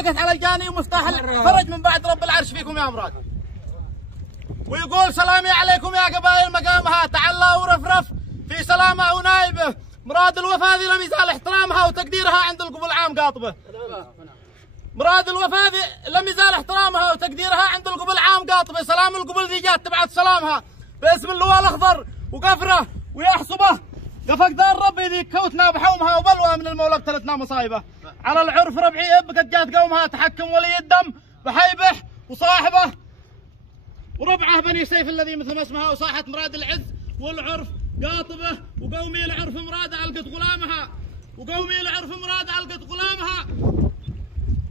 ضاقت على الجاني ومفتاح الفرج من بعد رب العرش فيكم يا امراض. ويقول سلامي عليكم يا قبائل مقامها، تعلى ورفرف في سلامه ونايبه، مراد الوفاة ذي لم يزال احترامها وتقديرها عند القبل عام قاطبه. مراد الوفاة ذي لم يزال احترامها وتقديرها عند القبل عام قاطبه. سلام القبل ذي جات تبعت سلامها باسم اللواء الاخضر وقفره ويحصبه، قفق دار ربي ذي كوتنا بحومها وبلوى من المولى ابتلتنا مصايبه. على العرف ربعي قد جات قومها تحكم ولي الدم بحيبه وصاحبه وربعه بني سيف الذي مثل ما اسمها، وصاحت مراد العز والعرف قاطبه، وقومي العرف مراد علقت غلامها، وقومي العرف مراد علقت غلامها.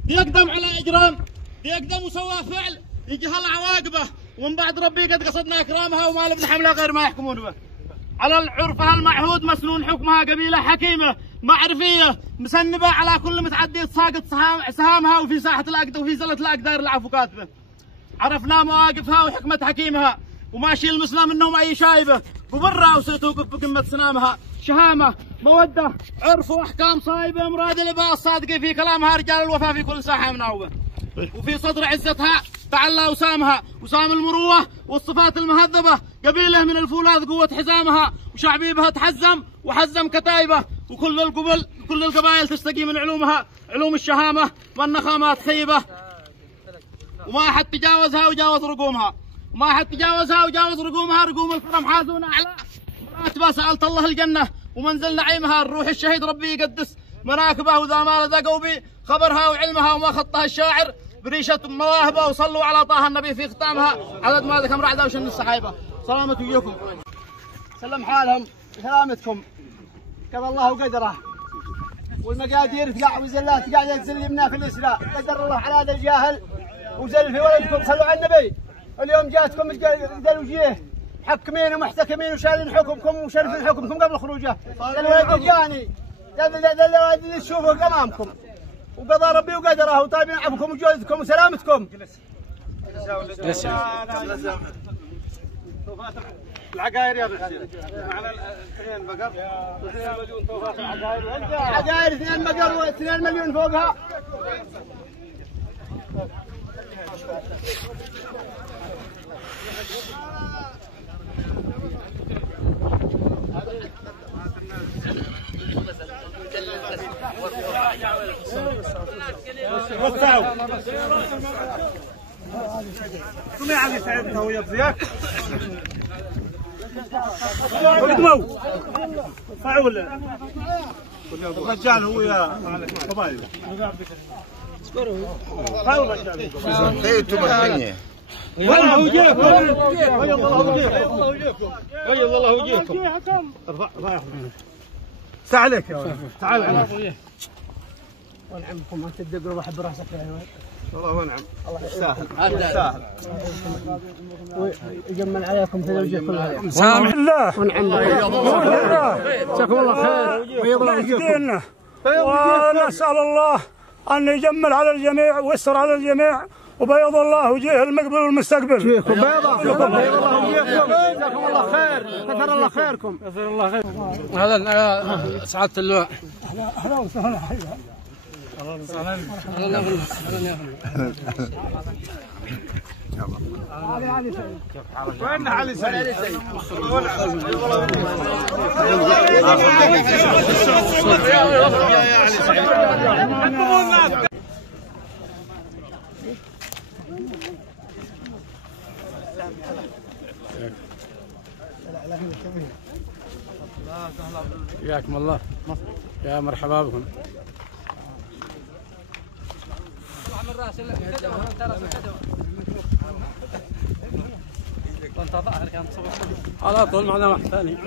يقدم على اجرام يقدم وسوى فعل يجهل عواقبه، ومن بعد ربي قد قصدنا اكرامها وما لبن حمله غير ما يحكمون به. على العرفها المعهود مسنون حكمها، قبيله حكيمه معرفيه مسنبه على كل متعدي ساقط سهامها، وفي ساحه الاقدار وفي زله الاقدار العفو كاتبه. عرفنا مواقفها وحكمه حكيمها، وماشي المسلم منهم اي شايبه، وبرا وسيتوقف بقمه سنامها. شهامه موده عرف واحكام صايبه، مراد الاباء الصادقه في كلامها، رجال الوفاء في كل ساحه مناوبه. وفي صدر عزتها تعلى وسامها، وسام المروه والصفات المهذبه، قبيله من الفولاذ قوه حزامها، وشعبيبها تحزم وحزم كتايبه. وكل القبائل تستقي من علومها، علوم الشهامه والنخامات خيبه، وما أحد تجاوزها وجاوز رقومها، وما أحد تجاوزها وجاوز رقومها. رقوم الكرم حازون أعلى مراتبها، سألت الله الجنة ومنزل نعيمها. الروح الشهيد ربي يقدس مناكبه، وذا ما لذقوا بخبرها وعلمها، وما خطها الشاعر بريشة مواهبه. وصلوا على طه النبي في ختامها، عدد ما ذكر رعدة وشن السحايبة. سلامة وياكم، سلم حالهم بسلامتكم، قضى الله وقدره، والمقادير تقع والزلات قاعدة تزلمنا في الإسراء. قدر الله على هذا الجاهل وزل في ولدكم. صلوا على النبي. اليوم جاتكم ذا الوجيه محكمين ومحتكمين وشالين حكمكم وشرفين حكمكم قبل خروجه. الولد الجاني ذا الولد اللي تشوفوه امامكم، وقضى ربي وقدره، وطالبين عفوكم وجودكم وسلامتكم. العقاير يا بخير معنا 2 بقر و2 مليون توفاق. العقاير 2 بقر و2 مليون فوقها. وسعوا كم يا علي سعيد هو يبزيك قدموا صعوا ولا الرجال هو يا قبائل صعوا الرجال خيتم الدنيا. والله وجهكم بيض الله وجهكم. ارفع ساعة عليك يا ولد، تعال على ونعمكم. انت تدقوا واحد براسك يا ولد. والله ونعم، الله يستاهل ويجمل عليكم في الوجه كلها. سامح الله ونعم الله. جزاكم الله خير ويض الله وجهكم. ونسأل الله أن يجمل على الجميع ويسر على الجميع، وبيض الله وجه المقبل والمستقبل. وجهكم بيض الله وجهكم. جزاكم الله خير، كثر الله خيركم. كثر الله خير. هذا سعادة اللواء. أهلا وسهلا. علي سعيد. وين علي سعيد؟ حياكم الله، يا مرحبا بكم. على طول معنا واحد ثاني.